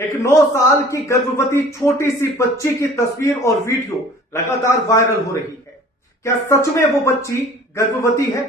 एक 9 साल की गर्भवती छोटी सी बच्ची की तस्वीर और वीडियो लगातार वायरल हो रही है। क्या सच में वो बच्ची गर्भवती है?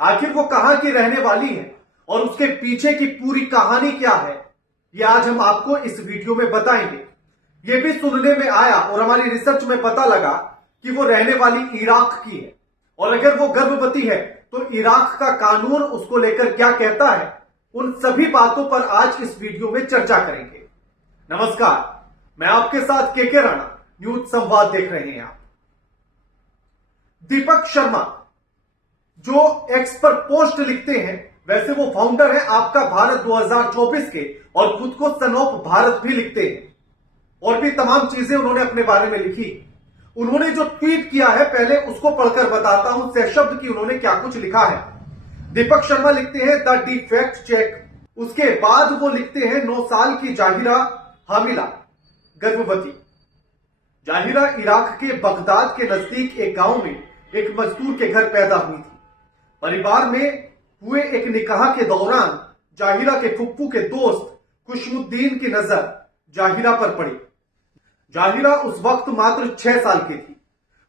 आखिर वो कहां की रहने वाली है और उसके पीछे की पूरी कहानी क्या है, ये आज हम आपको इस वीडियो में बताएंगे। ये भी सुनने में आया और हमारी रिसर्च में पता लगा कि वो रहने वाली इराक की है, और अगर वो गर्भवती है तो इराक का कानून उसको लेकर क्या कहता है, उन सभी बातों पर आज इस वीडियो में चर्चा करेंगे। नमस्कार, मैं आपके साथ केके राणा, न्यूज संवाद देख रहे हैं आप। दीपक शर्मा जो एक्स पर पोस्ट लिखते हैं, वैसे वो फाउंडर है आपका भारत 2024 के, और खुद को सन ऑफ भारत भी लिखते हैं और भी तमाम चीजें उन्होंने अपने बारे में लिखी। उन्होंने जो ट्वीट किया है, पहले उसको पढ़कर बताता हूं सहशब्द की उन्होंने क्या कुछ लिखा है। दीपक शर्मा लिखते हैं द डिफेक्ट चेक। उसके बाद वो लिखते हैं 9 साल की जाहिरा हामिला गर्भवती। जाहिरा इराक के बगदाद के नजदीक एक गांव में एक मजदूर के घर पैदा हुई थी। परिवार में हुए एक निकाह के दौरान जाहिरा के फुफ्फू के दोस्त खुशमुद्दीन की नजर जाहिरा पर पड़ी। जाहिरा उस वक्त मात्र 6 साल की थी।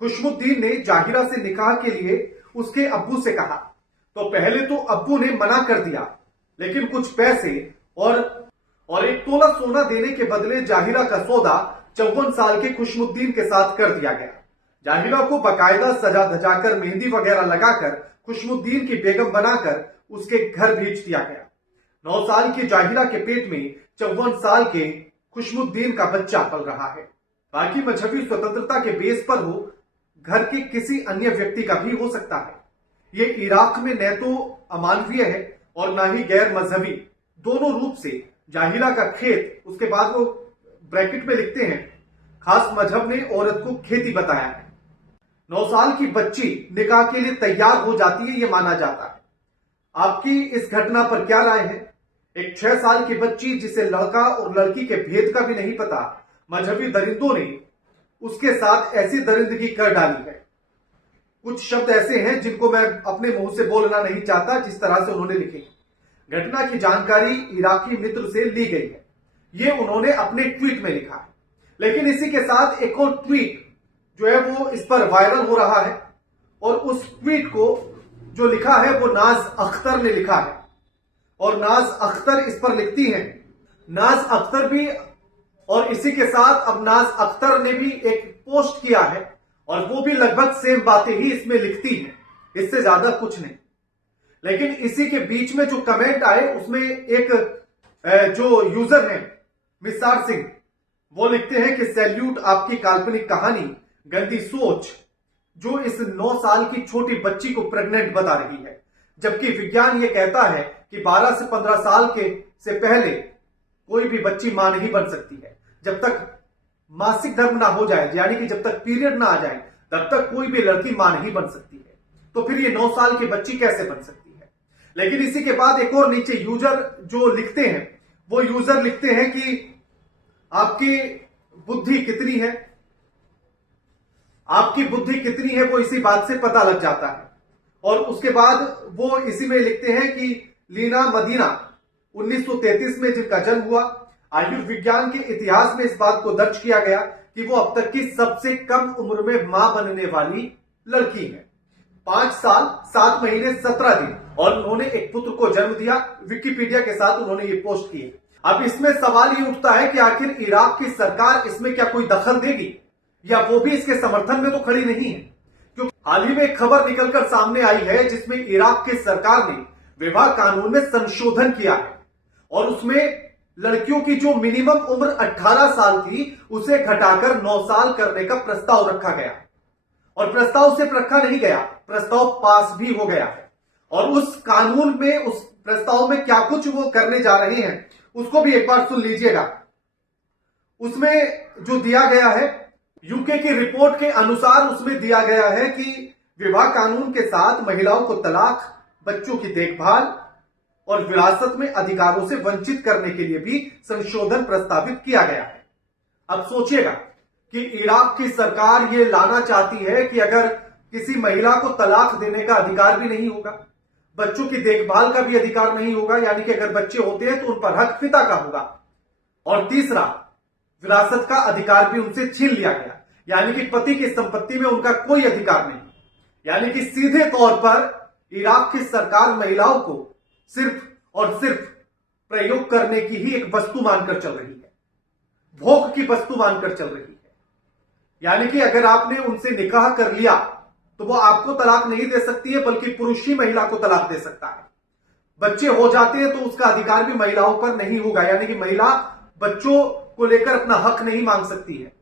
खुशमुद्दीन ने जाहिरा से निकाह के लिए उसके अब्बू से कहा, तो पहले तो अब्बू ने मना कर दिया, लेकिन कुछ पैसे और 1 तोला सोना देने के बदले जाहिरा का सौदा 54 साल के खुशमुद्दीन के साथ कर दिया गया। जाहिरा को बाकायदा सजा धजाकर मेहंदी वगैरह लगाकर खुशमुद्दीन की बेगम बनाकर उसके घर भेज दिया गया। 9 साल की जाहिरा के पेट में 54 साल के खुशमुद्दीन का बच्चा पल रहा है। बाकी मजहबी स्वतंत्रता के बेस पर हो, घर के किसी अन्य व्यक्ति का भी हो सकता है। ये इराक में न तो अमानवीय है और न ही गैर मजहबी, दोनों रूप से जाहिरा का खेत। उसके बाद वो ब्रैकेट में लिखते हैं, खास मजहब ने औरत को खेती बताया है। 9 साल की बच्ची निकाह के लिए तैयार हो जाती है, ये माना जाता है। आपकी इस घटना पर क्या राय है? एक 6 साल की बच्ची जिसे लड़का और लड़की के भेद का भी नहीं पता, मजहबी दरिंदों ने उसके साथ ऐसी दरिंदगी कर डाली है। कुछ शब्द ऐसे हैं जिनको मैं अपने मुंह से बोलना नहीं चाहता, जिस तरह से उन्होंने लिखे। घटना की जानकारी इराकी मित्र से ली गई है, ये उन्होंने अपने ट्वीट में लिखा है। लेकिन इसी के साथ एक और ट्वीट जो है वो इस पर वायरल हो रहा है, और उस ट्वीट को जो लिखा है वो नाज अख्तर ने लिखा है, और नाज अख्तर इस पर लिखती हैं। नाज अख्तर भी, और इसी के साथ अब नाज अख्तर ने भी एक पोस्ट किया है, और वो भी लगभग सेम बातें ही इसमें लिखती हैं, इससे ज्यादा कुछ नहीं। लेकिन इसी के बीच में जो कमेंट आए, उसमें एक जो यूजर है मिसार सिंह, वो लिखते हैं कि सैल्यूट आपकी काल्पनिक कहानी, गंदी सोच जो इस 9 साल की छोटी बच्ची को प्रेग्नेंट बता रही है, जबकि विज्ञान ये कहता है कि 12 से 15 साल के से पहले कोई भी बच्ची मां नहीं बन सकती है। जब तक मासिक धर्म ना हो जाए, यानी कि जब तक पीरियड ना आ जाए, तब तक कोई भी लड़की मां नहीं बन सकती है। तो फिर ये 9 साल की बच्ची कैसे बन सकती है? लेकिन इसी के बाद एक और नीचे यूजर जो लिखते हैं, वो यूजर लिखते हैं कि आपकी बुद्धि कितनी है, आपकी बुद्धि कितनी है वो इसी बात से पता लग जाता है। और उसके बाद वो इसी में लिखते हैं कि लीना मदीना 1933 में जिनका जन्म हुआ, आयुर्विज्ञान के इतिहास में इस बात को दर्ज किया गया कि वो अब तक की सबसे कम उम्र में मां बनने वाली लड़की है। 5 साल 7 महीने 17 दिन, और उन्होंने एक पुत्र को जन्म दिया। विकिपीडिया के साथ उन्होंने ये पोस्ट की। अब इसमें सवाल ये उठता है कि आखिर इराक की सरकार इसमें क्या कोई दखल देगी, या वो भी इसके समर्थन में तो खड़ी नहीं है? क्योंकि हाल ही में एक खबर निकलकर सामने आई है जिसमें इराक की सरकार ने विवाह कानून में संशोधन किया है, और उसमें लड़कियों की जो मिनिमम उम्र 18 साल थी उसे घटाकर 9 साल करने का प्रस्ताव रखा गया। और प्रस्ताव सिर्फ रखा नहीं गया, प्रस्ताव पास भी हो गया है। और उस कानून में, उस प्रस्ताव में क्या कुछ वो करने जा रहे हैं, उसको भी एक बार सुन लीजिएगा। उसमें जो दिया गया है, यूके की रिपोर्ट के अनुसार उसमें दिया गया है कि विवाह कानून के साथ महिलाओं को तलाक, बच्चों की देखभाल और विरासत में अधिकारों से वंचित करने के लिए भी संशोधन प्रस्तावित किया गया है। अब सोचिएगा कि इराक की सरकार ये लाना चाहती है कि अगर किसी महिला को तलाक देने का अधिकार भी नहीं होगा, बच्चों की देखभाल का भी अधिकार नहीं होगा, यानी कि अगर बच्चे होते हैं तो उन पर हक पिता का होगा, और तीसरा, विरासत का अधिकार भी उनसे छीन लिया गया, यानी कि पति की संपत्ति में उनका कोई अधिकार नहीं। यानी कि सीधे तौर पर इराक की सरकार महिलाओं को सिर्फ और सिर्फ प्रयोग करने की ही एक वस्तु मानकर चल रही है, भोग की वस्तु मानकर चल रही है। यानी कि अगर आपने उनसे निकाह कर लिया तो वो आपको तलाक नहीं दे सकती है, बल्कि पुरुष ही महिला को तलाक दे सकता है। बच्चे हो जाते हैं तो उसका अधिकार भी महिलाओं पर नहीं होगा, यानी कि महिला बच्चों को लेकर अपना हक नहीं मांग सकती है।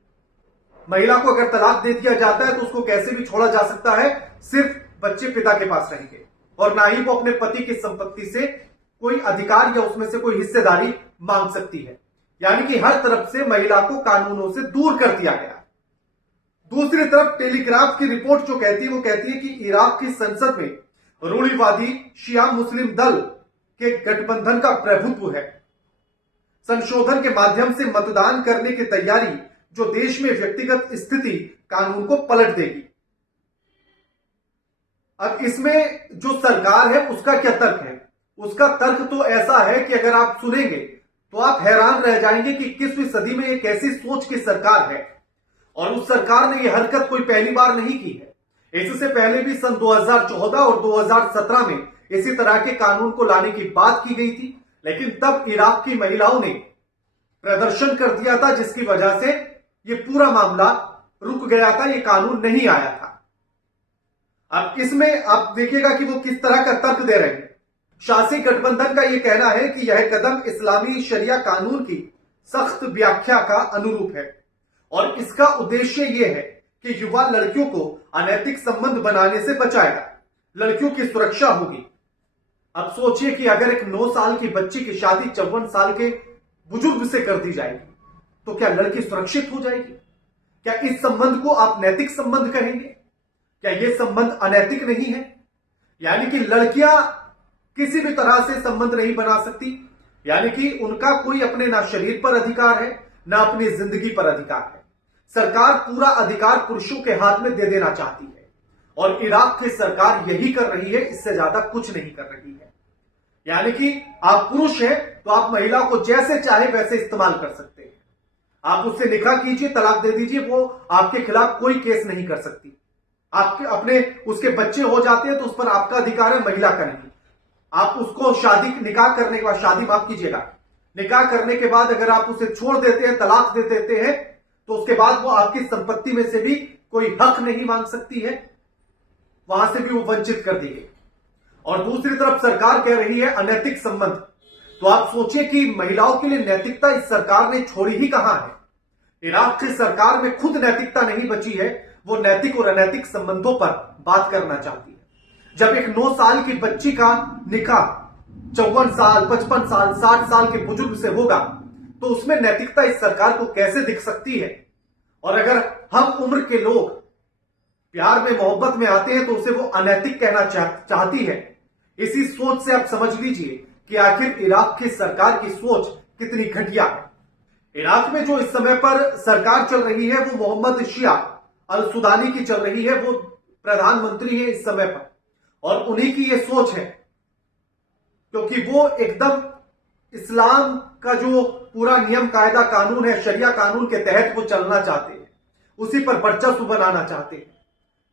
महिला को अगर तलाक दे दिया जाता है तो उसको कैसे भी छोड़ा जा सकता है, सिर्फ बच्चे पिता के पास रहेंगे और ना ही वो अपने पति की संपत्ति से कोई अधिकार या उसमें से कोई हिस्सेदारी मांग सकती है। यानी कि हर तरफ से महिला को कानूनों से दूर कर दिया गया। दूसरी तरफ टेलीग्राफ की रिपोर्ट जो कहती है वो कहती है कि इराक की संसद में रूढ़िवादी शिया मुस्लिम दल के गठबंधन का प्रभुत्व है। संशोधन के माध्यम से मतदान करने की तैयारी जो देश में व्यक्तिगत स्थिति कानून को पलट देगी। अब इसमें जो सरकार है उसका क्या तर्क है? उसका तर्क तो ऐसा है कि अगर आप सुनेंगे तो आप हैरान रह जाएंगे कि 21वीं सदी में एक ऐसी सोच की सरकार है, और उस सरकार ने यह हरकत कोई पहली बार नहीं की है। इससे पहले भी सन 2014 और 2017 में इसी तरह के कानून को लाने की बात की गई थी, लेकिन तब इराक की महिलाओं ने प्रदर्शन कर दिया था, जिसकी वजह से यह पूरा मामला रुक गया था, यह कानून नहीं आया था। अब इसमें आप देखिएगा कि वो किस तरह का तर्क दे रहे हैं। शासी गठबंधन का यह कहना है कि यह कदम इस्लामी शरिया कानून की सख्त व्याख्या का अनुरूप है और इसका उद्देश्य यह है कि युवा लड़कियों को अनैतिक संबंध बनाने से बचाएगा, लड़कियों की सुरक्षा होगी। अब सोचिए कि अगर एक 9 साल की बच्ची की शादी 54 साल के बुजुर्ग से कर दी जाएगी तो क्या लड़की सुरक्षित हो जाएगी? क्या इस संबंध को आप नैतिक संबंध कहेंगे? क्या यह संबंध अनैतिक नहीं है? यानी कि लड़कियां किसी भी तरह से संबंध नहीं बना सकती, यानी कि उनका कोई अपने ना शरीर पर अधिकार है ना अपनी जिंदगी पर अधिकार है। सरकार पूरा अधिकार पुरुषों के हाथ में दे देना चाहती है और इराक की सरकार यही कर रही है, इससे ज्यादा कुछ नहीं कर रही है। यानी कि आप पुरुष हैं तो आप महिला को जैसे चाहे वैसे इस्तेमाल कर सकते हैं। आप उससे निकाह कीजिए, तलाक दे दीजिए, वो आपके खिलाफ कोई केस नहीं कर सकती। आपके अपने उसके बच्चे हो जाते हैं तो उस पर आपका अधिकार है, महिला का नहीं। आप उसको निकाह करने के बाद, शादी माफ कीजिएगा, निकाह करने के बाद अगर आप उसे छोड़ देते हैं, तलाक दे देते हैं, तो उसके बाद वो आपकी संपत्ति में से भी कोई हक नहीं मांग सकती है, वहां से भी वो वंचित कर दी गई। और दूसरी तरफ सरकार कह रही है अनैतिक संबंध। तो आप सोचिए कि महिलाओं के लिए नैतिकता इस सरकार ने छोड़ी ही कहां है। इराक की सरकार में खुद नैतिकता नहीं बची है, वो नैतिक और अनैतिक संबंधों पर बात करना चाहती है। जब एक 9 साल की बच्ची का निकाह 54 साल, 55 साल, 60 साल के बुजुर्ग से होगा तो उसमें नैतिकता इस सरकार को कैसे दिख सकती है? और अगर हम उम्र के लोग प्यार में, मोहब्बत में आते हैं तो उसे वो अनैतिक कहना चाहती है। इसी सोच से आप समझ लीजिए कि आखिर इराक की सरकार की सोच कितनी घटिया है। इराक में जो इस समय पर सरकार चल रही है वो मोहम्मद शिया अल सुदानी की चल रही है। वो प्रधानमंत्री है इस समय पर और उन्हीं की ये सोच है, क्योंकि वो एकदम इस्लाम का जो पूरा नियम कायदा कानून है, शरिया कानून के तहत वो चलना चाहते हैं, उसी पर वर्चस्व बनाना चाहते हैं।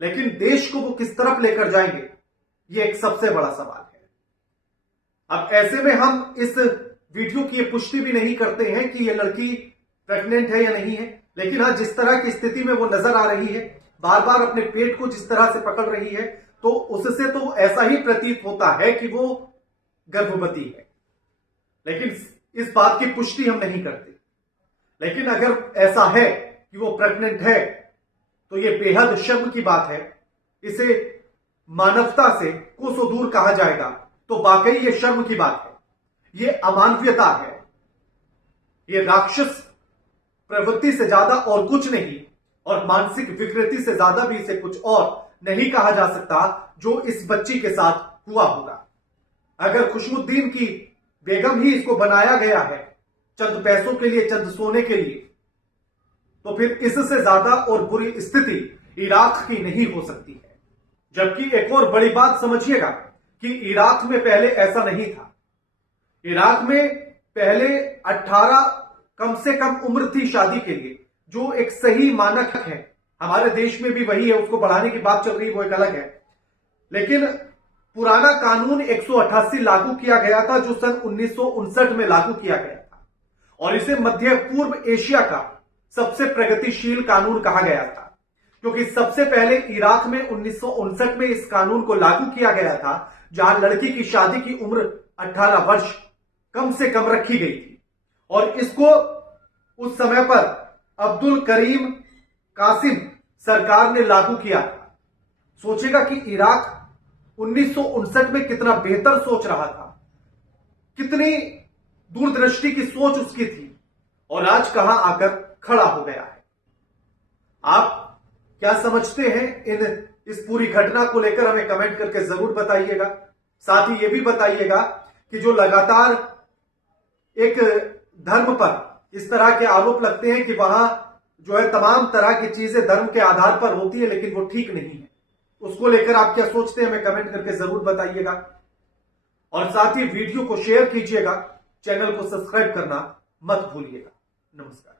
लेकिन देश को वो किस तरफ लेकर जाएंगे, ये एक सबसे बड़ा सवाल है। अब ऐसे में हम इस वीडियो की ये पुष्टि भी नहीं करते हैं कि ये लड़की प्रेग्नेंट है या नहीं है, लेकिन हाँ, जिस तरह की स्थिति में वो नजर आ रही है, बार बार अपने पेट को जिस तरह से पकड़ रही है, तो उससे तो ऐसा ही प्रतीत होता है कि वो गर्भवती है। लेकिन इस बात की पुष्टि हम नहीं करते। लेकिन अगर ऐसा है कि वो प्रेग्नेंट है तो ये बेहद शर्म की बात है। इसे मानवता से कोसों दूर कहा जाएगा तो वाकई ये शर्म की बात है, ये अमानवीयता है, ये राक्षस प्रवृत्ति से ज्यादा और कुछ नहीं, और मानसिक विकृति से ज्यादा भी इसे कुछ और नहीं कहा जा सकता जो इस बच्ची के साथ हुआ होगा। अगर खुशमुद्दीन की बेगम ही इसको बनाया गया है चंद पैसों के लिए, चंद सोने के लिए, तो फिर इससे ज्यादा और बुरी स्थिति इराक की नहीं हो सकती है। जबकि एक और बड़ी बात समझिएगा कि इराक में पहले ऐसा नहीं था। इराक में पहले 18 कम से कम उम्र थी शादी के लिए, जो एक सही मानक है। हमारे देश में भी वही है, उसको बढ़ाने की बात चल रही है, वो एक अलग है। लेकिन पुराना कानून 188 लागू किया गया था, जो सन 1959 में लागू किया गया था, और इसे मध्य पूर्व एशिया का सबसे प्रगतिशील कानून कहा गया था, क्योंकि सबसे पहले इराक में 1959 में इस कानून को लागू किया गया था, जहां लड़की की शादी की उम्र 18 वर्ष कम से कम रखी गई थी। और इसको उस समय पर अब्दुल करीम कासिम सरकार ने लागू किया था। सोचेगा कि इराक 1959 में कितना बेहतर सोच रहा था, कितनी दूरदृष्टि की सोच उसकी थी, और आज कहां आकर खड़ा हो गया है। आप क्या समझते हैं इस पूरी घटना को लेकर, हमें कमेंट करके जरूर बताइएगा। साथ ही यह भी बताइएगा कि जो लगातार एक धर्म पर इस तरह के आरोप लगते हैं कि वहां जो है तमाम तरह की चीजें धर्म के आधार पर होती है, लेकिन वो ठीक नहीं है, उसको लेकर आप क्या सोचते हैं, हमें कमेंट करके जरूर बताइएगा। और साथ ही वीडियो को शेयर कीजिएगा, चैनल को सब्सक्राइब करना मत भूलिएगा। नमस्कार।